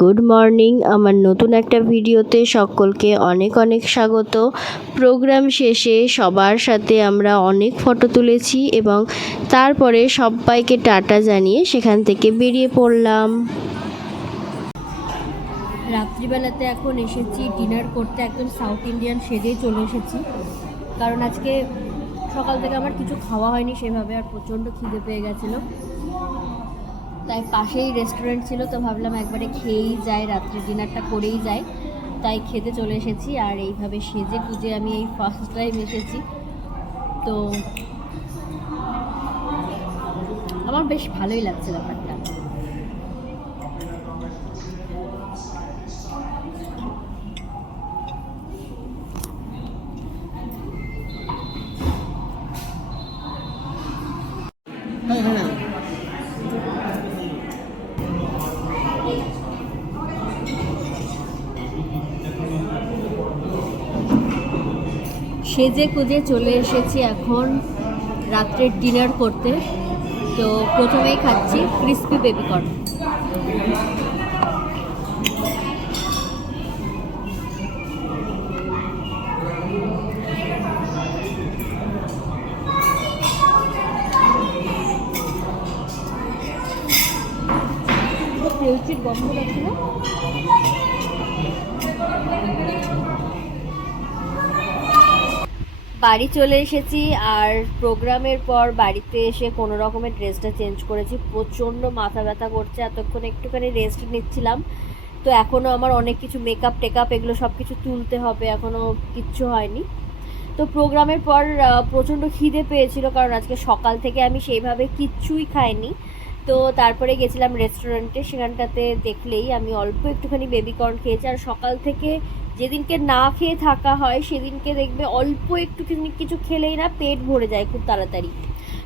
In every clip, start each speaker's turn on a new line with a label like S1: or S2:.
S1: Good morning. আমার নতুন একটা ভিডিওতে সকলকে অনেক অনেক স্বাগত। প্রোগ্রাম শেষে সবার সাথে আমরা অনেক ফটো তুলেছি এবং তারপরে সবাইকে টাটা জানিয়ে সেখান থেকে বেরিয়ে পড়লাম। রাত্রিবেলাতে এখন এসেছি ডিনার করতে একদম সাউথ ইন্ডিয়ান সেজেই চলে এসেছি। কারণ আজকে সকাল থেকে আমার কিছু খাওয়া হয়নি সেভাবে, আর প্রচণ্ড খিদে পেয়ে গেছিল। তাই পাশেই রেস্টুরেন্ট ছিল, তো ভাবলাম একবারে খেয়েই যাই রাত্রে ডিনারটা করেই যাই। তাই খেতে চলে এসেছি আর এইভাবে সেজে পুজে আমি এই ফার্স্ট টাইম এসেছি। তো আমার বেশ ভালোই লাগছে ব্যাপারটা। সেজে কুজে চলে এসেছি এখন রাত্রের ডিনার করতে। তো প্রথমেই খাচ্ছি ক্রিস্পি বেবিকর্ন বাড়ি চলে এসেছি আর প্রোগ্রামের পর বাড়িতে এসে কোনো রকমের ড্রেসটা চেঞ্জ করেছি। প্রচণ্ড মাথা ব্যথা করছে, এতক্ষণ একটুখানি রেস্ট নিচ্ছিলাম। তো এখনও আমার অনেক কিছু মেকআপ টেকআপ এগুলো সব কিছু তুলতে হবে এখনও কিচ্ছু হয়নি। তো প্রোগ্রামের পর প্রচণ্ড খিদে পেয়েছিল কারণ আজকে সকাল থেকে আমি সেইভাবে কিচ্ছুই খাইনি। তো তারপরে গেছিলাম রেস্টুরেন্টে সেখানটাতে দেখলেই আমি অল্প একটুখানি বেবিকর্ন খেয়েছি। আর সকাল থেকে যেদিনকে না খেয়ে থাকা হয়, সেদিনকে দেখবে অল্প একটুখানি কিছু খেলেই না পেট ভরে যায় খুব তাড়াতাড়ি।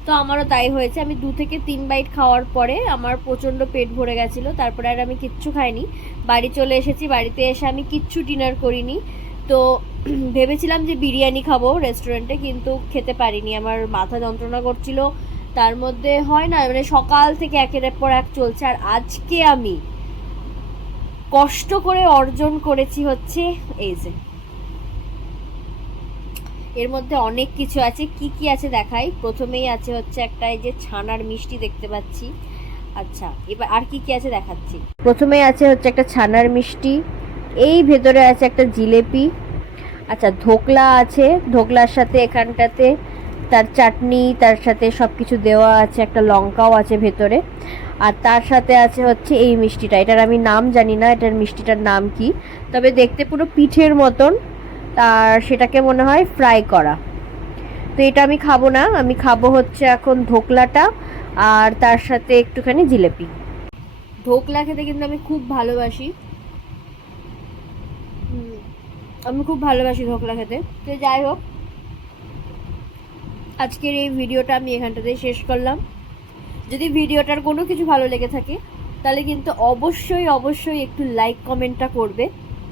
S1: তো আমারও তাই হয়েছে। আমি দু থেকে তিন বাইট খাওয়ার পরে আমার প্রচণ্ড পেট ভরে গেছিল। তারপরে আর আমি কিচ্ছু খাইনি। বাড়ি চলে এসেছি। বাড়িতে এসে আমি কিচ্ছু ডিনার করিনি। তো ভেবেছিলাম যে বিরিয়ানি খাব রেস্টুরেন্টে কিন্তু খেতে পারিনি। আমার মাথা যন্ত্রণা করছিল। তার মধ্যে হয় না মানে সকাল থেকে একের পর এক চলছে। আর আজকে আমি কষ্ট করে অর্জন করেছি হচ্ছে এই যে, এর মধ্যে অনেক কিছু আছে। কি কি আছে দেখাই? প্রথমেই আছে হচ্ছে একটা এই যে ছানার মিষ্টি দেখতে পাচ্ছি। আচ্ছা এবার আর কি কি আছে দেখাচ্ছি? প্রথমেই আছে হচ্ছে একটা ছানার মিষ্টি। এই ভেতরে আছে একটা জিলেপি। আচ্ছা ধোকলা আছে। ধোকলার সাথে এখানটাতে তার চাটনি, তার সাথে সব কিছু দেওয়া আছে, একটা লঙ্কাও আছে ভেতরে। আর তার সাথে আছে হচ্ছে এই মিষ্টিটা। এটার আমি নাম জানি না, এটার মিষ্টিটার নাম কি? তবে দেখতে পুরো পিঠের মতন, আর সেটাকে মনে হয় ফ্রাই করা। তো এটা আমি খাব না, আমি খাব হচ্ছে এখন ধোকলাটা, আর তার সাথে একটুখানি জিলেপি। ধোকলা খেতে কিন্তু আমি খুব ভালোবাসি। আমি খুব ভালোবাসি ধোকলা খেতে। তো যাই হোক আজকের এই ভিডিওটা আমি এখানটাতেই শেষ করলাম। যদি ভিডিওটার কোনো কিছু ভালো লেগে থাকে, তাহলে কিন্তু অবশ্যই অবশ্যই একটু লাইক কমেন্টটা করবে।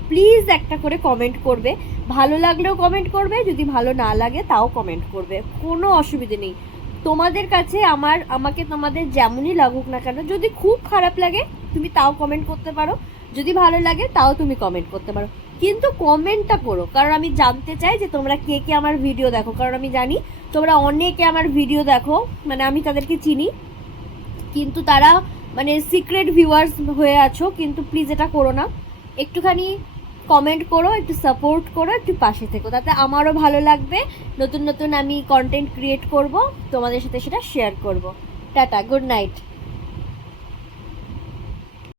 S1: প্লিজ একটা করে কমেন্ট করবে। ভালো লাগলেও কমেন্ট করবে, যদি ভালো না লাগে তাও কমেন্ট করবে। কোনো অসুবিধে নেই। তোমাদের কাছে আমার, আমাকে তোমাদের যেমনই লাগুক না কেন, যদি খুব খারাপ লাগে, তুমি তাও কমেন্ট করতে পারো। যদি ভালো লাগে, তাও তুমি কমেন্ট করতে পারো। কিন্তু কমেন্টটা করো, কারণ আমি জানতে চাই যে তোমরা কে কে আমার ভিডিও দেখো। কারণ আমি জানি তোমরা অনেকে আমার ভিডিও দেখো মানে আমি তাদেরকে চিনি। কিন্তু তারা মানে সিক্রেট ভিউয়ার্স হয়ে আছো, কিন্তু প্লিজ এটা করো না। একটুখানি কমেন্ট করো, একটু সাপোর্ট করো, একটু পাশে থেকো, তাতে আমারও ভালো লাগবে। নতুন নতুন আমি কন্টেন্ট ক্রিয়েট করব, তোমাদের সাথে সেটা শেয়ার করব। Tata good night